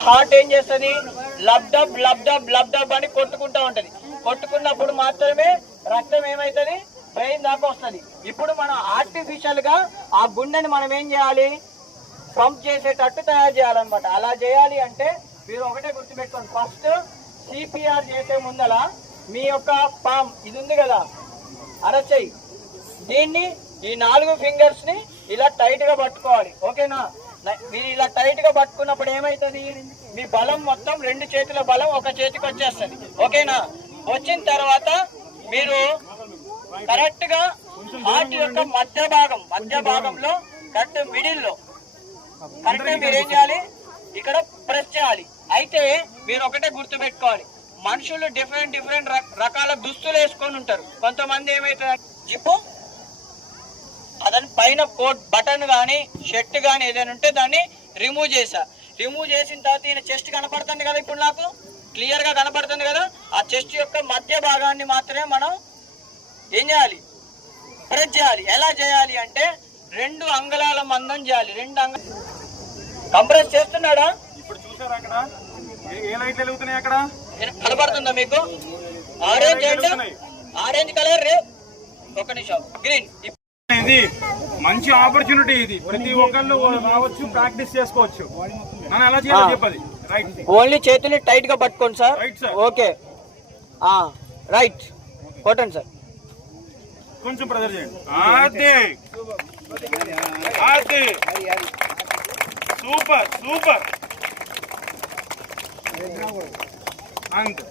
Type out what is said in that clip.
Heart ఏం చేస్తుంది, lub dub lub dub lub dub అని కొట్టుకుంటూ ఉంటది. కొట్టుకున్నప్పుడు మాత్రమే రక్తం ఏమైతుంది, బ్రెయిన్ దాకా వస్తుంది. ఇప్పుడు మనం ఆర్టిఫిషియల్ గా ఆ గుండెని మనం ఏం చేయాలి, పంప్ చేసేటట్టు తయారు చేయాలన్నమాట. అలా చేయాలి అంటే మీరు ఒకటే గుర్తుపెట్టుకోండి, ఫస్ట్ సిపిఆర్ చేసే ముందల మీ యొక్క పామ్ ఇది ఉంది కదా అరచేయి, దీన్ని ఈ 4 ఫింగర్స్ ని ఇలా టైట్ గా పట్టుకోవాలి. ఓకేనా? మీరు ఇలా టైట్ గా పట్టుకున్నప్పుడు ఏమైతుంది, మీ బలం మొత్తం 2 చేతుల బలం ఒక చేతికి వచ్చేస్తుంది. ఓకేనా? వచ్చిన తర్వాత మీరు కరెక్ట్ గా హార్ట్ యొక్క మధ్య భాగంలో కరెక్ట్ మిడిల్ లో కరెక్ట్ మీరు ఏం చేయాలి, ఇక్కడ ప్రెస్ చేయాలి. అయితే మీరు ఒకటే గుర్తు పెట్టుకోవాలి, మనుషులు డిఫరెంట్ రకాల దుస్తులు వేసుకొని ఉంటారు. కొంతమంది ఏమైతుంది, జిప్పు అదని పైన కోట్ బటన్ కానీ షర్ట్ కానీ ఏదైనా ఉంటే దాన్ని రిమూవ్ చేసిన తర్వాత ఈయన చెస్ట్ కనపడుతుంది కదా, ఇప్పుడు నాకు క్లియర్ గా కనపడుతుంది కదా. ఆ చెస్ట్ యొక్క మధ్య భాగాన్ని మాత్రమే మనం ఏం చేయాలి, ప్రెస్ చేయాలి. ఎలా చేయాలి అంటే 2 అంగుళాల మందం చేయాలి. 2 అంగుళాలు కంప్రెస్ చేస్తున్నాడా, ఇప్పుడు చూసారా అక్కడ ఏ లైట్లు వెలుగుతున్నాయి, అక్కడ కనపడుతుందా మీకు? ఆరెంజ్ కలర్, ఒక నిమిషం గ్రీన్. ఇది మంచి ఆపర్చునిటీ, ఇది ప్రతి ఒక్కళ్ళు రావచ్చు, ప్రాక్టీస్ చేసుకోవచ్చు. మనం ఎలా చేయాలో చెప్పది. రైట్, ఓన్లీ చేతిని టైట్ గా పట్టుకోండి సార్. ఓకే, రైట్ కొట్టండి సార్, కొంచెం ప్రెజర్ చేయండి. అదే సూపర్ అంతే.